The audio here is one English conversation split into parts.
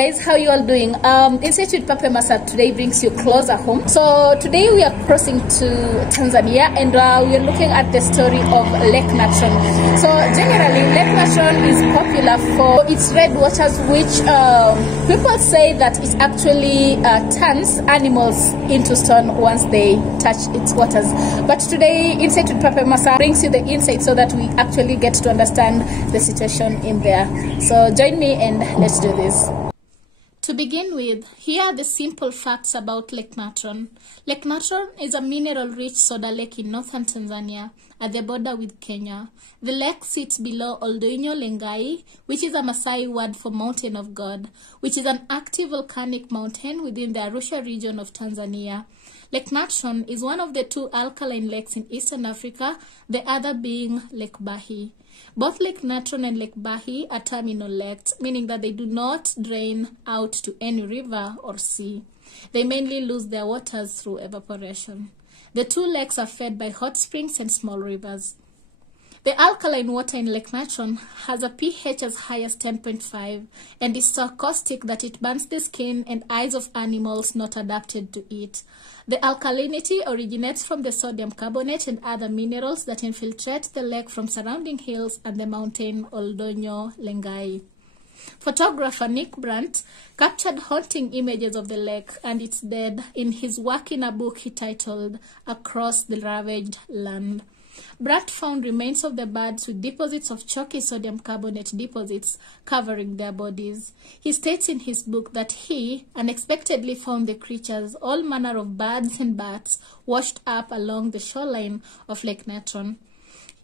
Guys, how you all doing? Insight with Pape Masa today brings you closer home. So today we are crossing to Tanzania, and we are looking at the story of L.Natron. So generally, L.Natron is popular for its red waters, which people say that it actually turns animals into stone once they touch its waters. But today, Insight with Pape Masa brings you the insight so that we actually get to understand the situation in there. So join me and let's do this. To begin with, here are the simple facts about L.Natron. L.Natron is a mineral-rich soda lake in northern Tanzania at the border with Kenya. The lake sits below Oldonyo Lengai, which is a Maasai word for mountain of God, which is an active volcanic mountain within the Arusha region of Tanzania. L.Natron is one of the two alkaline lakes in Eastern Africa, the other being Lake Bahi. Both L.Natron and Lake Bahi are terminal lakes, meaning that they do not drain out to any river or sea. They mainly lose their waters through evaporation. The two lakes are fed by hot springs and small rivers. The alkaline water in L.Natron has a pH as high as 10.5 and is so caustic that it burns the skin and eyes of animals not adapted to it. The alkalinity originates from the sodium carbonate and other minerals that infiltrate the lake from surrounding hills and the mountain Oldonyo Lengai. Photographer Nick Brandt captured haunting images of the lake and its dead in his work in a book he titled Across the Ravaged Land. Brandt found remains of the birds with deposits of chalky sodium carbonate deposits covering their bodies. He states in his book that he unexpectedly found the creatures, all manner of birds and bats, washed up along the shoreline of L.Natron.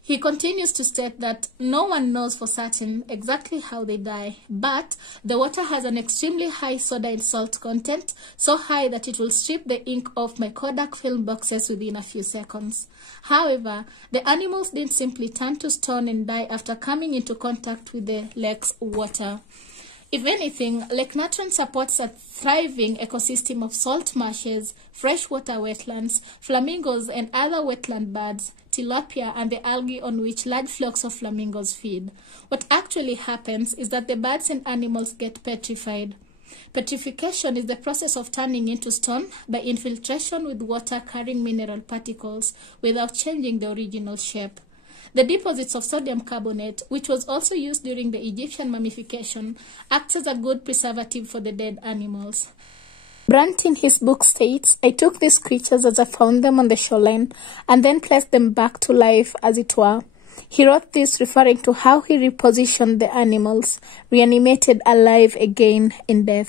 He continues to state that no one knows for certain exactly how they die, but the water has an extremely high soda and salt content, so high that it will strip the ink off my Kodak film boxes within a few seconds. However, the animals didn't simply turn to stone and die after coming into contact with the lake's water. If anything, L.Natron supports a thriving ecosystem of salt marshes, freshwater wetlands, flamingos and other wetland birds, tilapia and the algae on which large flocks of flamingos feed. What actually happens is that the birds and animals get petrified. Petrification is the process of turning into stone by infiltration with water-carrying mineral particles without changing the original shape. The deposits of sodium carbonate, which was also used during the Egyptian mummification, acts as a good preservative for the dead animals. Brandt in his book states, "I took these creatures as I found them on the shoreline and then placed them back to life as it were." He wrote this referring to how he repositioned the animals, reanimated alive again in death.